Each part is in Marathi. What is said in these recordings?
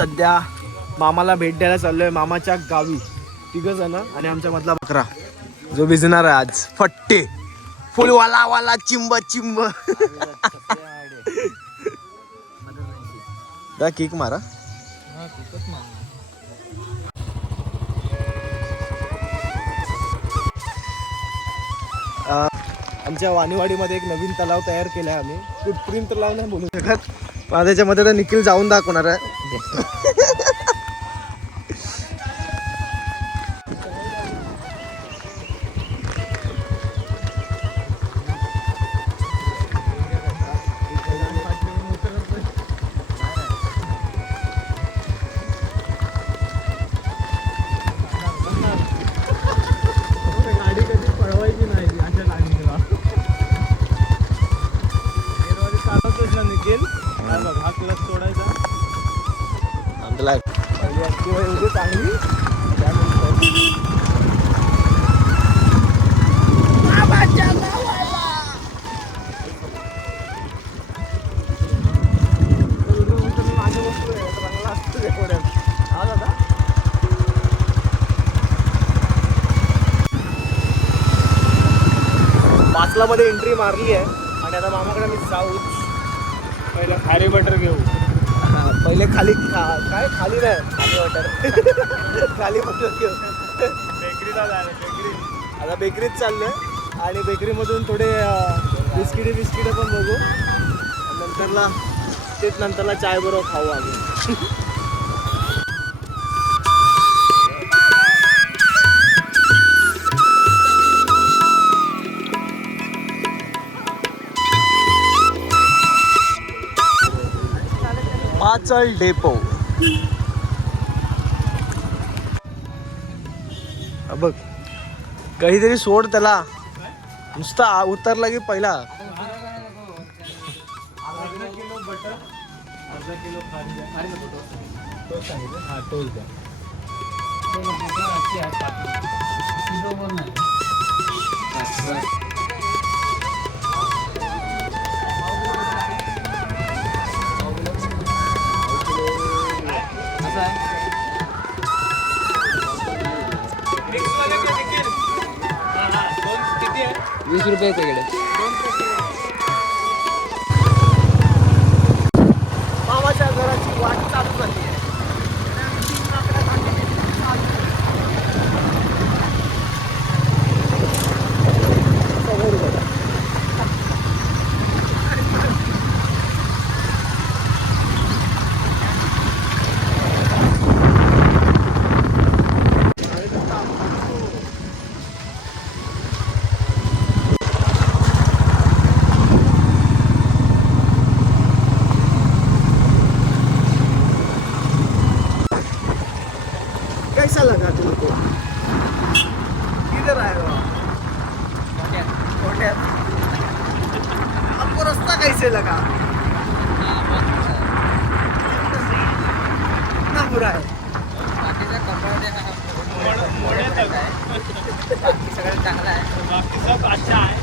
सध्या मामाला भेट द्यायला चाललो आहे मामाच्या गावी. तिघं जण आणि आमच्या मधला बकरा. जो भिजणार आहे आज. फट्टे. फुल वाला वाला चिंब चिंब. दा किक मारा आमच्या वाणीवाडीमध्ये एक नवीन तलाव तयार केला आहे आम्ही. फुटप्रिंट तलाव नाही बोलू शकत. पण त्याच्यामध्ये तर निखिल जाऊन दाखवणार आहे. मारली आहे. आणि आता मामाकडे मी जाऊ पहिला खारी बटर घेऊ. पहिले खाली खा- काय? खाली नाही. खाली वॉटर खाली वॉटर घेऊ. बेकरीला जायला बेकरी. आता बेकरीत चाललोय. आणि बेकरीमधून थोडे बिस्किटे बिस्किटे पण बघू. नंतरला तेच नंतरला चाय बरोबर खाऊ आम्ही. पाचल डेपो. बघ. काहीतरी सोड त्याला. नुसता उतरला की पहिला. अर्धा किलो वीस रुपये तिकडे मामाच्या घराची वाट चालू झाली आहे समोर बघा. कैसा लगा तुमको किधर आए हो आप? कोट्यात आपको रास्ता कैसे लगा कितना बाकी सब अच्छा है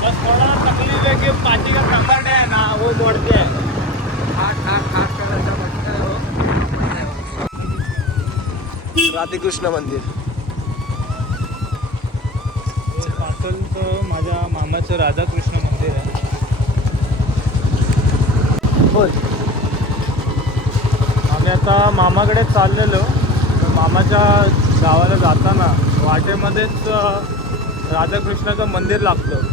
बस थोड़ा तकलीफ है कि पार्टी का कमर है ना वो मोड़ते हैं राधेकृष्ण मंदिर. तर माझ्या मामाचं राधाकृष्ण बोल आम्ही आता मामाकडे चाललेलो. तर मामाच्या गावाला जाताना वाटेमध्येच राधाकृष्णाचं मंदिर लागतं.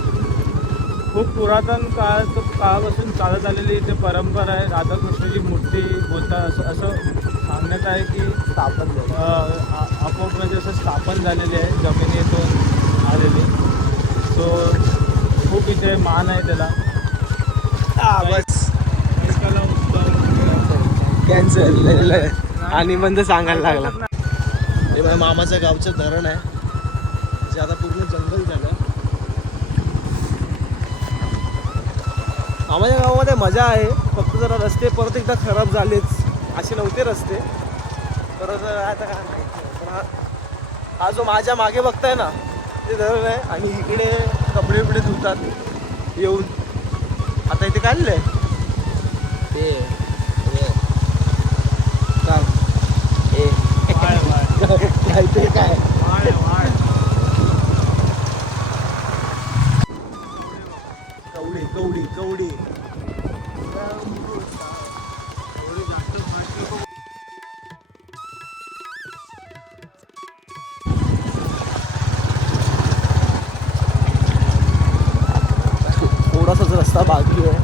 खूप पुरातन काळात काळापासून चालत आलेली इथे परंपरा आहे. राधाकृष्णाची मूर्ती बोलता असं असं सांगण्यात आहे की स्थापन आपोआप म्हणजे असं स्थापन झालेली आहे. जमिनीतून आलेली. सो खूप इथे मान आहे त्याला. हा, बस. कॅन्सल आणि बंद सांगायला लागला. हे माझ्या मामाच्या गावचं धरण आहे. जे आता पूर्ण जंगल झालं. मामाच्या गावामध्ये मजा आहे. फक्त जरा रस्ते परत एकदा खराब झालेच असे नव्हते रस्ते. परत आता काय माहिती हा जो माझ्या मागे बघताय ना ते धरण आहे. आणि इकडे कपडे बिपडे धुतात येऊन. आता इथे काढलंय आहे रस्ता बाकी आहे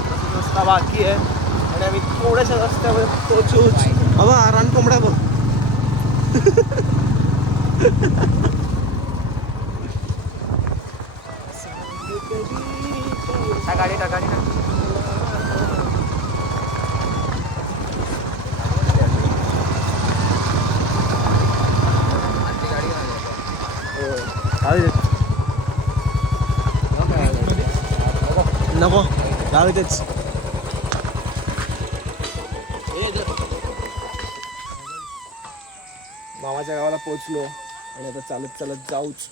थोडासाच रस्ता बाकी आहे आणि आम्ही थोड्याशा रस्त्यावर पोहोचूच हवा रानकोंबड्या बघ गाडी टाक गाडी जाऊ तेच मामाच्या गावाला पोचलो आणि आता चालत चालत जाऊच.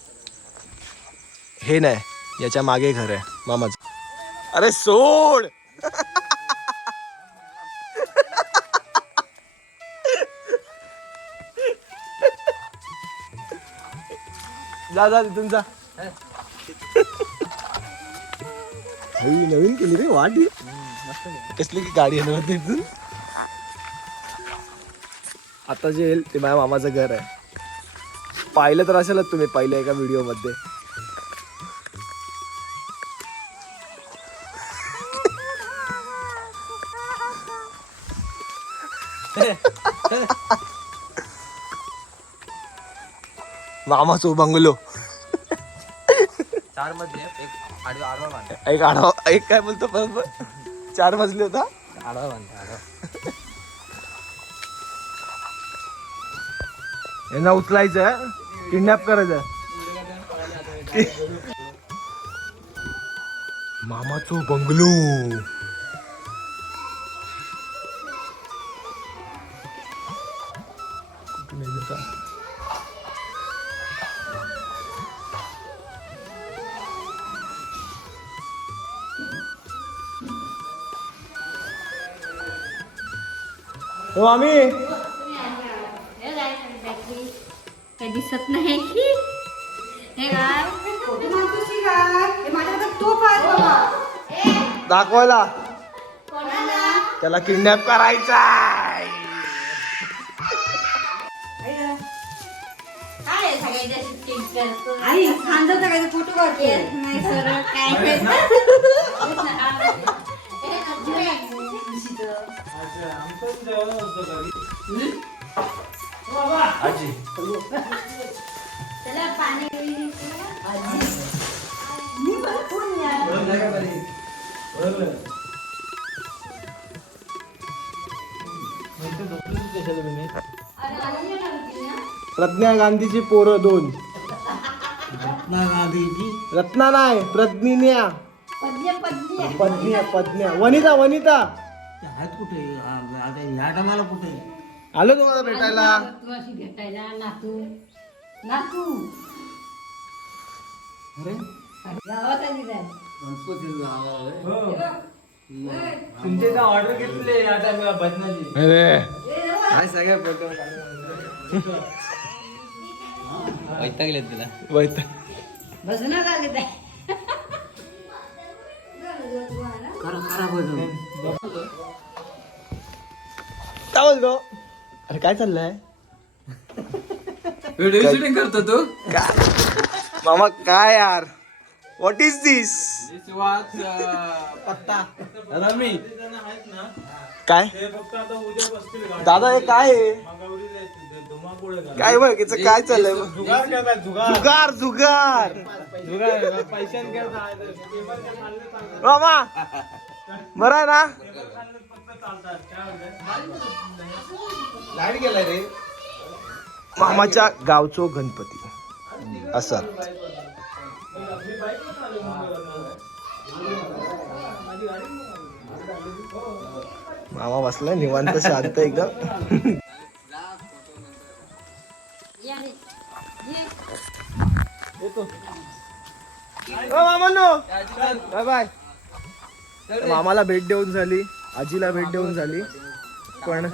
हे नाही याच्या मागे घर आहे मामाचं. अरे सोड! जा जा तिथून जा. हवी नवीन केली रे वाट कसली की गाडी आहे ना तिथून आता जे येईल ते माझ्या मामाचं घर आहे. पाहिलं तर असेलच तुम्ही पहिल्या एका व्हिडिओमध्ये मामाचो बंगलो चारमध्ये एक आडवा आडवा बांधा. एक आढावा एक काय बोलतो परत बोल. चार मजले होता आडवा बांधा आडवा. यांना उचलायचं किडनॅप करायचं. मामाचो बंगलो. हो आम्ही हे काय काय दिसत नाही की? हे हे दाखवायला. कोणाला? त्याला किडनॅप करायचा फोटो नाही त्याला पाणी मी भरपूर. प्रज्ञा गांधीची पोरं दोन. रत्ना नाही प्रज्ञा पद्य पद्य पद्न्या पद्न्या वनिता वनिता. आहेत कुठे? आता ह्या टायमाला कुठे? आलो तुम्हाला भेटायला. तू अशी भेटायला नातू. नातू. अरे? गावात आली जाय. गावावर तुमचे इथं ऑर्डर घेतले या टायमाला भजनाची काय सगळ्या फोटो वैतागलेत तुला. वैत भजनात आले जाय करा करा काय बोलतो? अरे काय चाललंय? व्हिडिओ शूटिंग करतो तू? काय? मामा काय यार? व्हॉट इज दिस पत्ता. रमी. काय. दादा हे काय आहे काय बघ काय चाललंय? जुगार जुगार? मामा बरं आहे ना? लाइट गेला रे मामाच्या गावचो गणपती. असा. मामा बसला निवांत शांत एकदम. मामा बाय बाय. मामाला भेट देऊन झाली आजीला भेट देऊन झाली. पण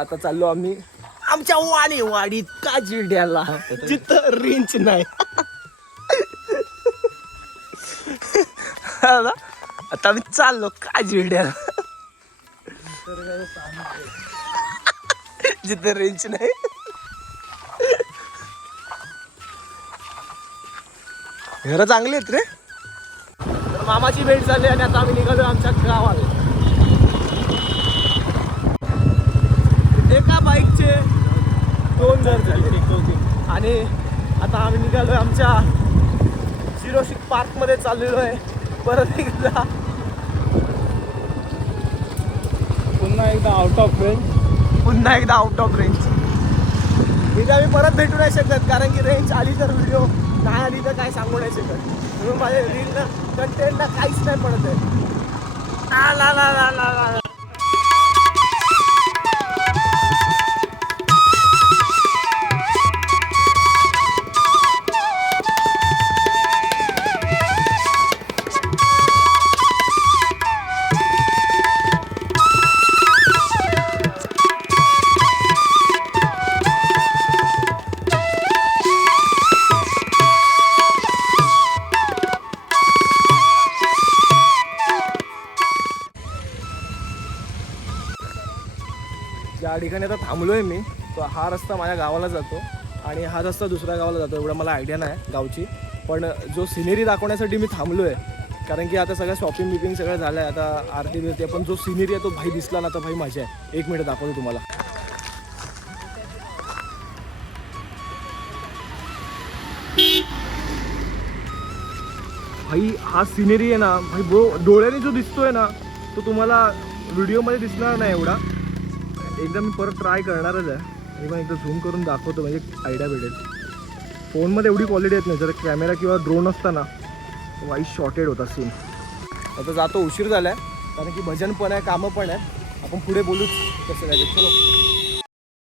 आता चाललो आम्ही आमच्या वाडी वाडीत का जिड्याला जिथं रेंज नाही. आता आम्ही चाललो का जिड्याला जिथं रेंज नाही. घरं चांगली आहेत रे. मामाची भेट झाली आणि आता आम्ही निघालो आमच्या गावाला. एका बाईकचे दोन जर झाले. आणि आता आम्ही निघालोय आमच्या शिरोशिक पार्कमध्ये चाललेलो आहे परत एकदा पुन्हा एकदा आउट ऑफ रेंज पुन्हा एकदा आउट ऑफ रेंज इथे आम्ही परत भेटू नाही शकत कारण की रेंज आली तर व्हिडिओ नाही आली तर काय सांगू नाही शकत. म्हणून माझ्या रील कंटेंटला काहीच नाही पडत आहे. आ, ला, ला, ला, ला, ज्या ठिकाणी आता थांबलोय मी. तो हा रस्ता माझ्या गावाला जातो आणि हा रस्ता दुसऱ्या गावाला जातो एवढं मला आयडिया नाही गावची. पण जो सिनेरी दाखवण्यासाठी मी थांबलो आहे कारण की आता सगळं शॉपिंग बिपिंग सगळं झालं आहे आता आरती बिरती पण जो सिनेरी आहे तो भाई दिसला ना तर भाई माझ्या आहे. एक मिनिट दाखवतो तुम्हाला. भाई हा सिनेरी आहे ना भाई बो डोळ्याने जो दिसतोय ना तो तुम्हाला व्हिडिओमध्ये दिसणार नाही एवढा. एकदा मी परत ट्राय करणारच आहे. मी पण एकदा झूम करून दाखवतो म्हणजे आयडिया भेटेल. फोनमध्ये एवढी क्वालिटी येत नाही जर कॅमेरा किंवा ड्रोन असताना वाईज शॉर्टेड होता सीन आता जातो उशीर झाला आहे कारण की भजन पण आहे कामं पण आहे. आपण पुढे बोलूच कसं काय चलो.